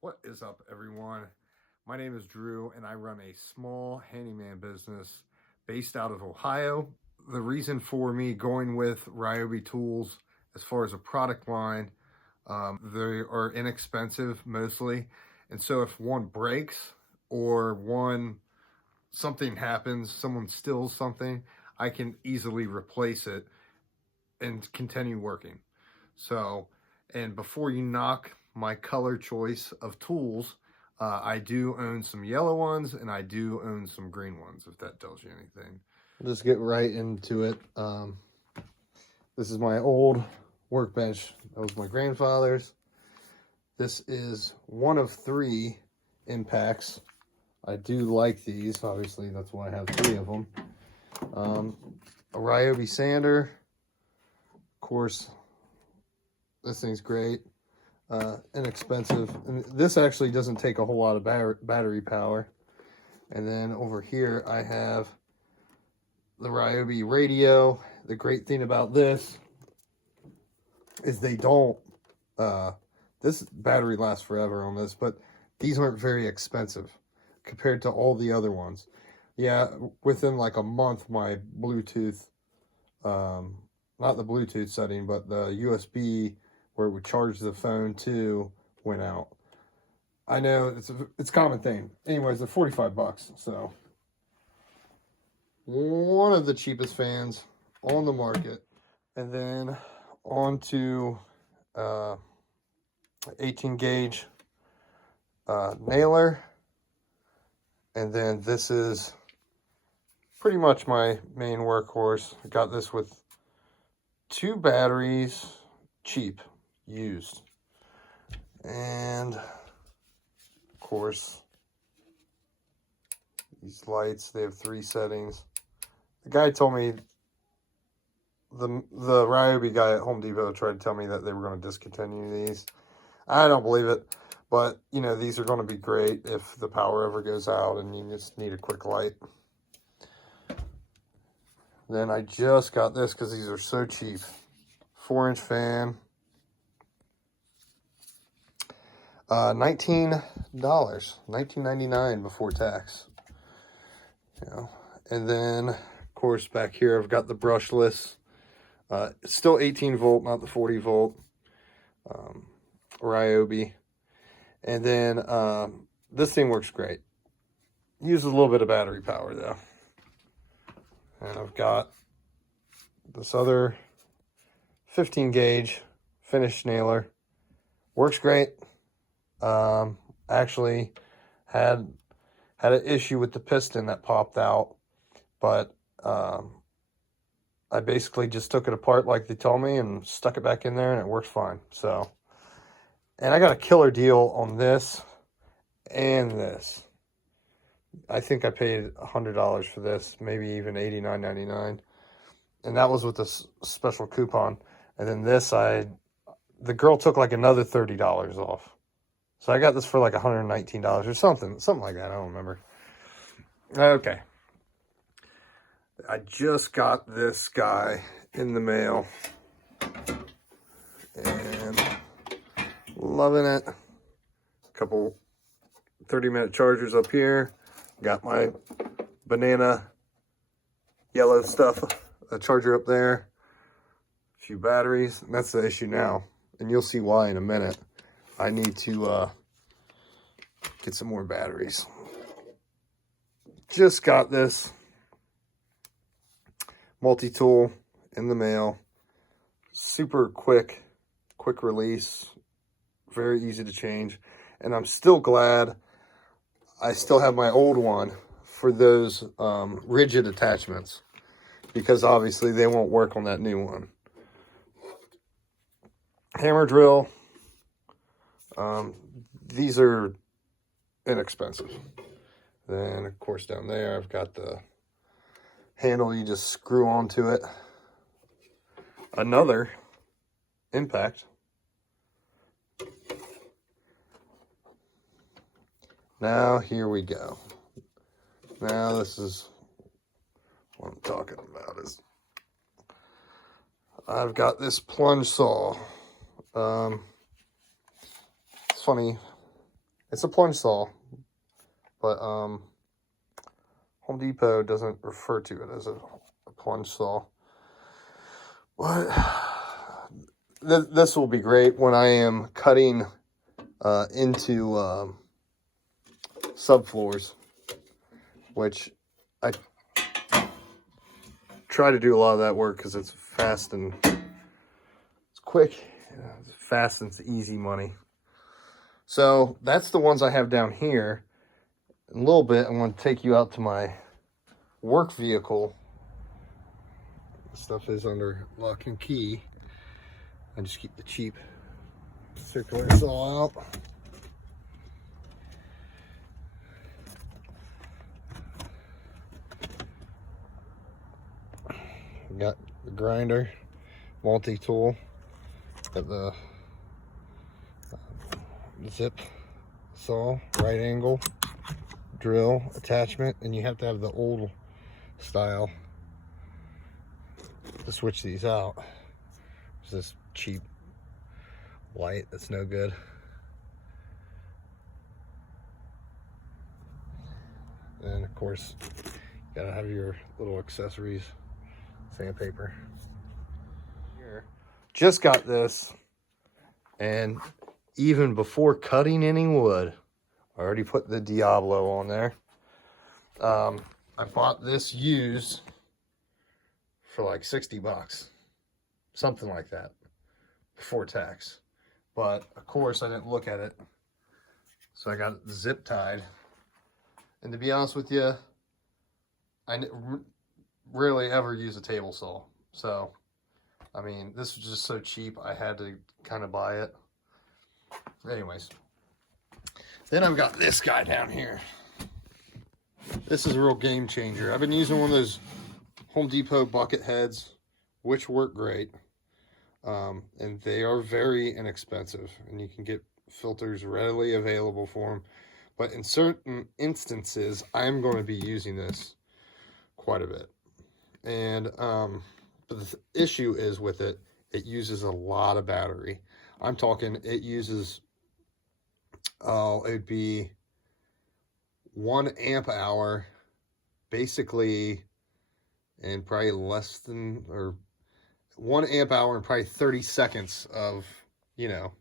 What is up, everyone? My name is Drew, and I run a small handyman business based out of Ohio. The reason for me going with Ryobi Tools as far as a product line, they are inexpensive mostly. And so if one breaks or something happens, someone steals something, I can easily replace it and continue working. So, and before you knock my color choice of tools, I do own some yellow ones and I do own some green ones, if that tells you anything. We'll just get right into it. This is my old workbench. That was my grandfather's. This is one of 3 impacts. I do like these. Obviously, that's why I have 3 of them. A Ryobi sander. Of course, this thing's great. Inexpensive. And this actually doesn't take a whole lot of battery power. And then over here, I have the Ryobi radio. The great thing about this is they don't, this battery lasts forever on this, but these aren't very expensive compared to all the other ones. Yeah, within like a month, my Bluetooth, not the Bluetooth setting, but the USB where it would charge the phone too went out. I know it's a common thing. Anyways, they're 45 bucks, so one of the cheapest fans on the market. And then on to 18 gauge nailer. And then this is pretty much my main workhorse. I got this with 2 batteries, cheap, used. And of course, these lights, they have 3 settings. The guy told me, the Ryobi guy at Home Depot tried to tell me that they were going to discontinue these. I don't believe it, but you know, these are going to be great if the power ever goes out and you just need a quick light. Then I just got this because these are so cheap. 4-inch fan. $19, $19.99 before tax. You know, and then of course back here I've got the brushless. It's still 18 volt, not the 40 volt. Ryobi. And then this thing works great. Uses a little bit of battery power though. And I've got this other 15 gauge finished nailer. Works great. Actually had an issue with the piston that popped out, but I basically just took it apart like they told me and stuck it back in there and it works fine. So, and I got a killer deal on this and this. I think I paid $100 for this, maybe even $89.99, and that was with a special coupon. And then this, the girl took like another $30 off. So I got this for like $119 or something like that. I don't remember. Okay. I just got this guy in the mail and loving it. Couple 30-minute chargers up here. Got my banana yellow stuff, a charger up there. A few batteries. And that's the issue now. And you'll see why in a minute. I need to get some more batteries. Just got this Multitool in the mail. Super quick release. Very easy to change. And I'm still glad I still have my old one for those rigid attachments, because obviously they won't work on that new one. Hammer drill. These are inexpensive. Then, of course, down there, I've got the handle you just screw onto it. Another impact. Now, here we go. Now, this is what I'm talking about. Is I've got this plunge saw. It's funny. It's a plunge saw, but Home Depot doesn't refer to it as a plunge saw. But this will be great when I am cutting into subfloors, which I try to do a lot of that work because it's fast and it's quick, it's fast and it's easy money. So that's the ones I have down here. In a little bit, I'm going to take you out to my work vehicle. This stuff is under lock and key. I just keep the cheap circular saw out. Got the grinder, Multitool, got the zip saw, right angle, drill attachment, and you have to have the old style to switch these out. There's this cheap light that's no good. And of course, you gotta have your little accessories. Sandpaper. Here, just got this, and even before cutting any wood, I already put the Diablo on there. I bought this used for like 60 bucks, something like that, before tax. But of course, I didn't look at it, so I got it zip tied. And to be honest with you, I rarely ever use a table saw. So, I mean, this was just so cheap, I had to kind of buy it. Anyways, then I've got this guy down here. This is a real game changer. I've been using one of those Home Depot bucket heads, which work great. And they are very inexpensive, and you can get filters readily available for them. But in certain instances, I'm going to be using this quite a bit. And but the issue is with it, it uses a lot of battery. I'm talking, it uses, it'd be 1 amp hour, basically, and probably less than, or 1 amp hour and probably 30 seconds of, you know,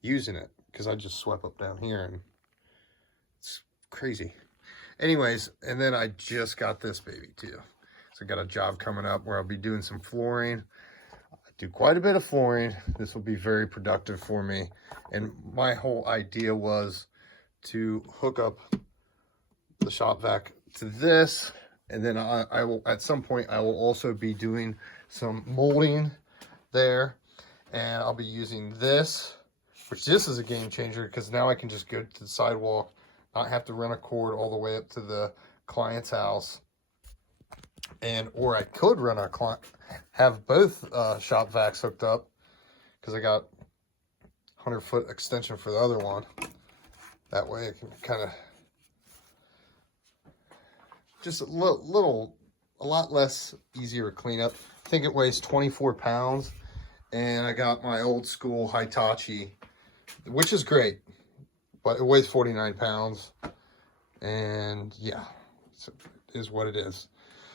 using it. Because I just swept up down here and it's crazy. Anyways, and then I just got this baby too. So I got a job coming up where I'll be doing some flooring. I do quite a bit of flooring. This will be very productive for me. And my whole idea was to hook up the shop vac to this. And then I will, at some point, I will also be doing some molding there. And I'll be using this, which this is a game changer because now I can just go to the sidewalk, not have to run a cord all the way up to the client's house. And, or I could run our client, have both shop vacs hooked up because I got 100-foot extension for the other one. That way it can kind of, just a lot less easier to clean up. I think it weighs 24 pounds. And I got my old school Hitachi, which is great, but it weighs 49 pounds. And yeah, so it is what it is.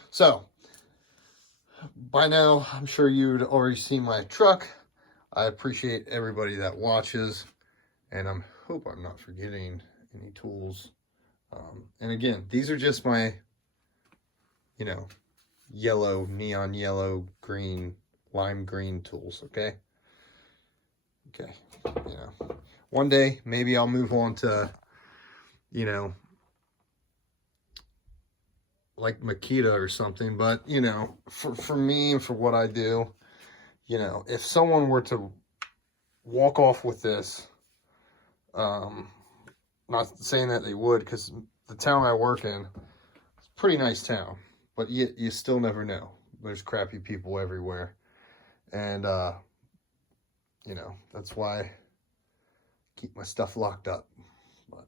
So, by now, I'm sure you'd already seen my truck. I appreciate everybody that watches, and I hope I'm not forgetting any tools. And again, these are just my, you know, yellow, neon yellow, green, lime green tools, okay? Okay, you know, one day, maybe I'll move on to, you know, like Makita or something, but you know, for me and for what I do, you know, if someone were to walk off with this, not saying that they would, because the town I work in, it's a pretty nice town, but you still never know. There's crappy people everywhere, and you know, that's why I keep my stuff locked up. But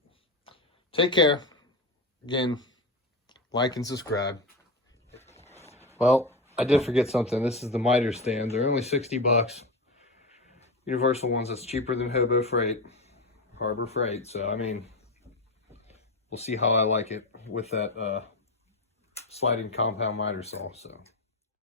take care. Again, like and subscribe. Well, I did forget something. This is the miter stand. They're only 60 bucks. Universal ones, that's cheaper than Hobo Freight. Harbor Freight. So I mean, we'll see how I like it with that sliding compound miter saw. So.